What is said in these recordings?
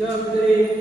Siap dari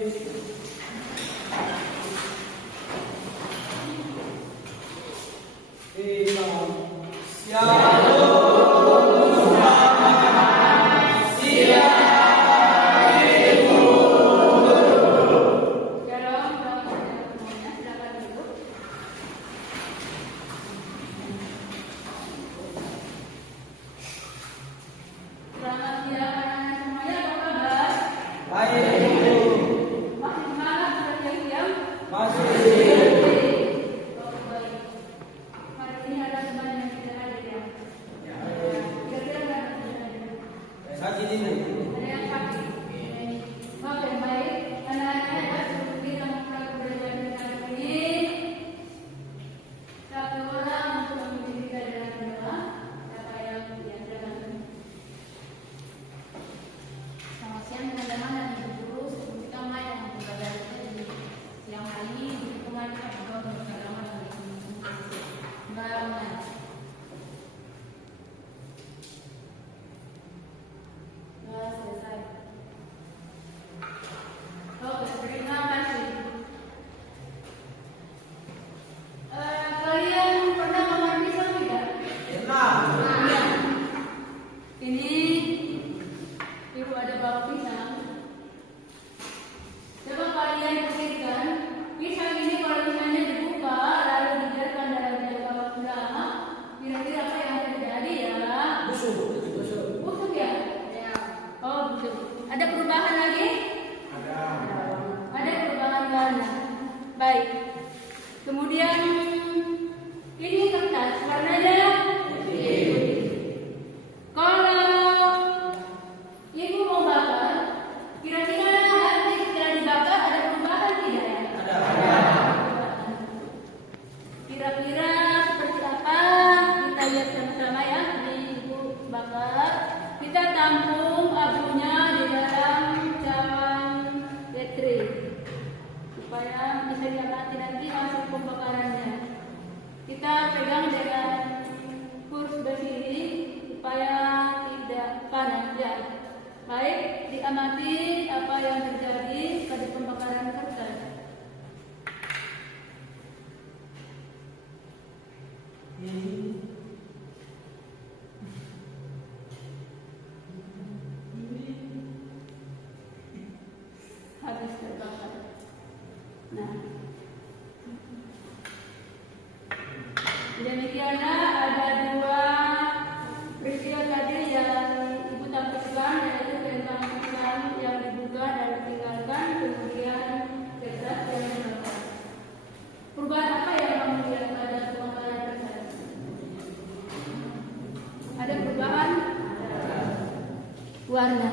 demikianlah ada dua peristiwa tadi yang Ibu tampilkan, yaitu tentang Islam yang dibuka dan ditinggalkan, kemudian Petras yang menolak. Perubahan apa yang kamu lihat pada pembakaran Petras? Ada perubahan warna.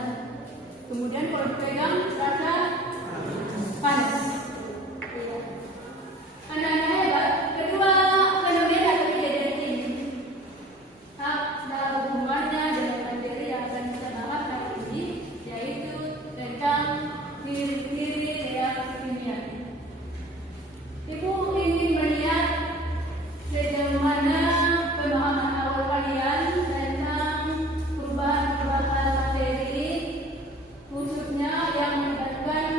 Kemudian kalau dipegang rasa panas. Anak-anak hebat. Kedua fenomena kejadian ini dalam hubungannya dengan materi yang akan kita bahas hari ini, yaitu tentang ciri-ciri reaksi kimia. Ibu ingin melihat sejauh mana pemahaman awal kalian tentang perubahan materi, khususnya yang melibatkan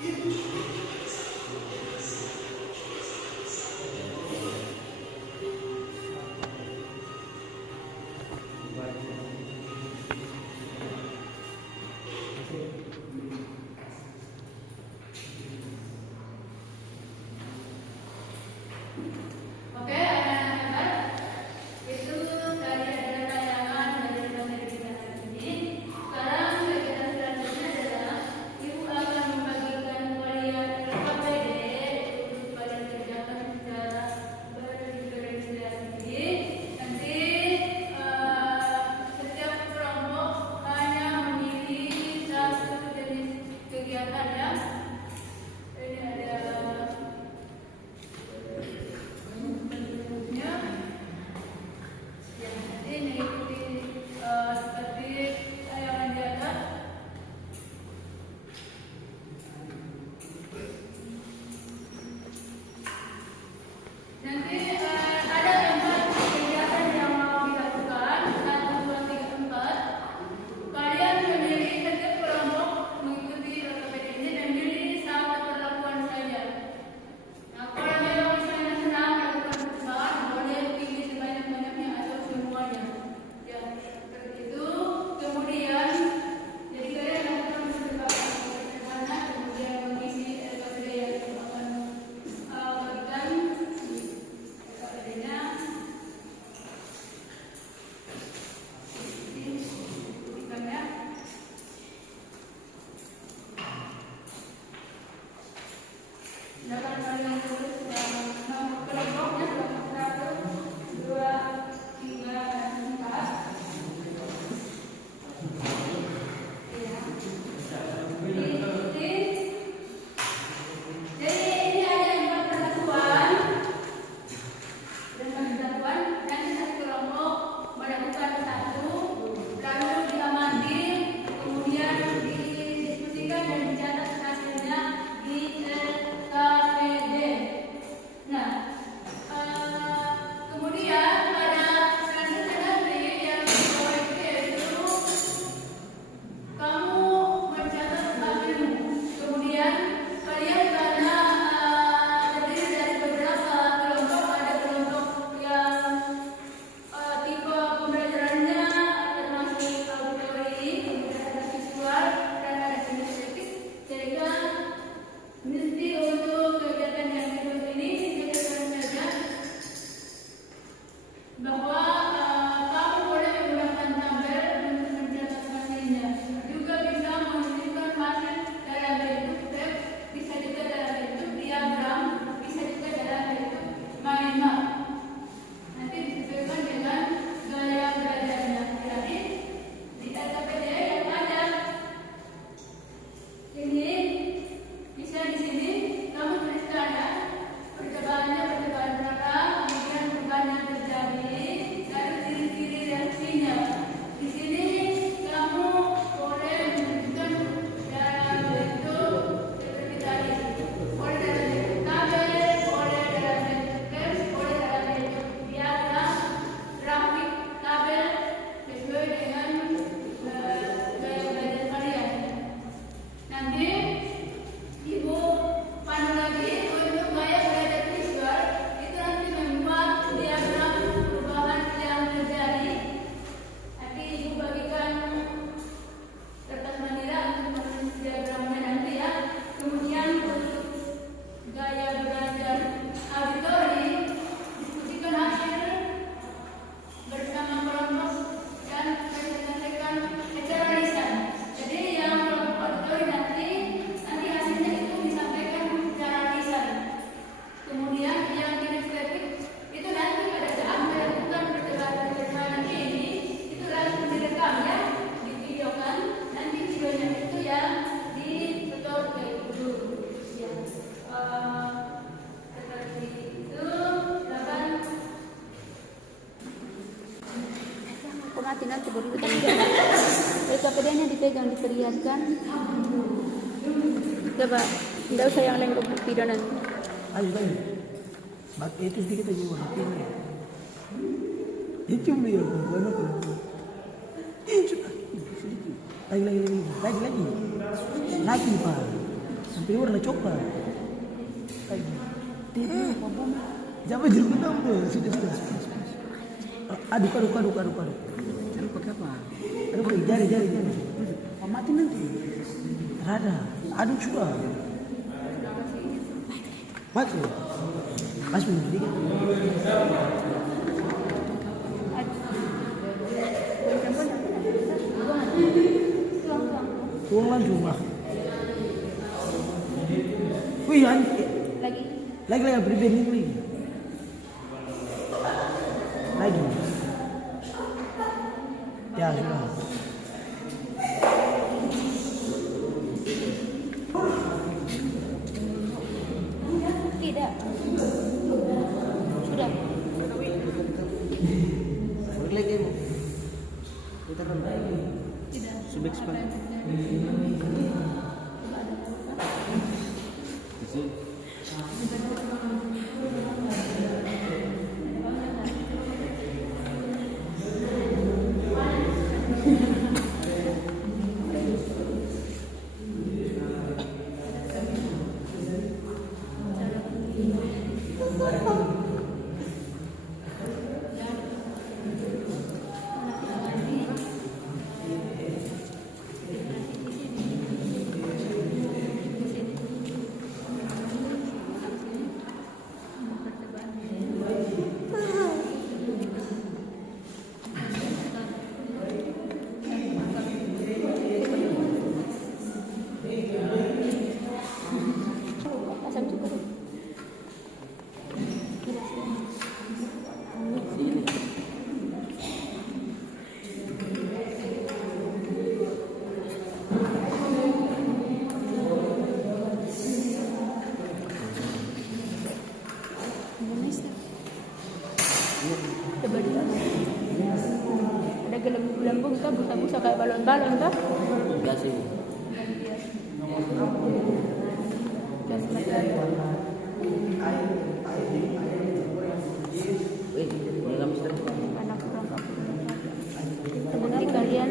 Oke, anak-anak, itu tadi adalah tayangan dari materi kita hari ini. Sekarang kegiatan selanjutnya adalah Ibu akan membagikan kalian KPD untuk kalian kerjakan secara berdifferensiasi. Nanti setiap kelompok hanya memilih satu jenis kegiatan ya. Ini ada bentuknya ya, nanti mengikuti seperti tayangan di atas. Nanti ada 4 kegiatan yang mau dilakukan, 1, 2, 3, 4. Kalian memilih setiap kelompok mengikuti KPD ini dan pilih satu perlakuan saja. Nah, kalau memang misalnya senang melakukan percobaan, boleh pilih sebanyak-banyaknya atau semuanya. Ya, seperti itu. Kemudian, jadi kalian lakukan percobaan sederhana, kemudian mengisi KPD yang akan berikan KPD-nya. Berikan ya. Silakan kalian tulis nomor kelompoknya, kelompok 1, 2, 3, dan 4. Ya. Diikuti. Jadi ini ada 4 persatuan. Dan persatuan nanti satu kelompok melakukan satu, lalu diamati, kemudian didiskusikan dan dicatat hasilnya di KPD. Nah, kemudian pada selanjutnya nanti yang kedua itu yaitu kamu mencatat hasilmu. Kemudian kalian karena terdiri dari beberapa kelompok, ada kelompok yang tipe pembelajarannya termasuk auditory, kemudian ada visual dan ada kinestetik, sehingga mesti untuk kegiatan yang kedua ini dikatakan saja bahwa kamu boleh menggunakan tabel untuk mencatat hasilnya. Juga bisa menunjukkan hasil dalam bentuk graf, bisa juga dalam bentuk diagram, bisa juga dalam bentuk mind map. Nanti disesuaikan dengan gaya belajarnya. Jadi di KPD yang ada ini bisa di sini kamu tuliskan ya percobaannya, percobaan berapa, kemudian perubahan yang terjadi, lalu ciri-ciri reaksinya. Di sini kamu boleh menunjukkan dalam bentuk seperti tadi, boleh dalam bentuk tabel, boleh dalam bentuk graf, boleh dalam bentuk diagram, grafik, tabel, sesuai dengan gaya belajar kalian. Nanti Ibu pandu lagi untuk gaya belajar visual itu nanti membuat diagram perubahan yang terjadi. Nanti Ibu bagikan kertas manila untuk menulis diagramnya nanti ya. Kemudian untuk gaya belajar auditori diskusikan hasil bersama kelompok dan presentasikan secara lisan. Jadi yang kelompok auditori nanti hasilnya itu disampaikan secara lisan. Kemudian yang kinestetik itu nanti pada saat melakukan percobaan ini itu langsung direkam ya, divideokan. Nanti videonya itu yang disetor ke guru. Ya. Seperti itu. Silakan. Pengerti nanti baru KPD-nya dipegang, diperlihatkan. Coba, tidak usah yang lain video nanti. Ayo. Itu sedikit aja warna pink. Itu beliau warna pink. Itu sedikit. Lagi. Lagi Pak. Sampai supaya warna coklat. Lagi. Jangan jeruk hitam tuh. Sudah. Aduk. Jeruk pakai apa? Aduk pakai jari. Oh, mati nanti. Rada. Aduk sudah. Masuk. Masuk sedikit. Tuang langsung lah. Wih, lagi berbanding lagi. Ya sudah. Tidak. Sudah. Lagi mau. Putar lagi. Tidak. Subek span. Asam cukup. Ada gelembung-gelembung tuh, busa-busa kayak balon-balon tuh. Enggak sih. Gas matahari. Malam sudah. Anak kurang apa. Terbukti kalian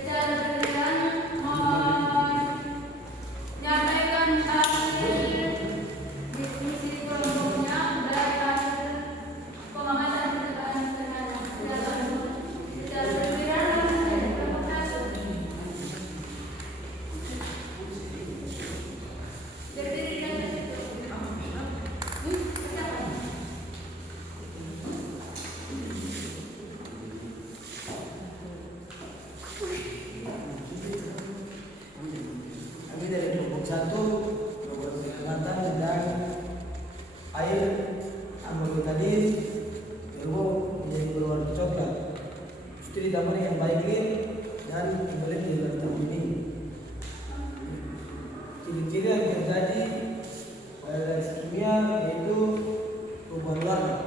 Secara berlian mohon dari kelompok 1 membuat pengangkatan dan air amonium berubah menjadi berwarna coklat. Itu ditambah yang baik dan kemudian diletakkan ini. Ciri-ciri yang terjadi pada reaksi kimia yaitu perubahan warna.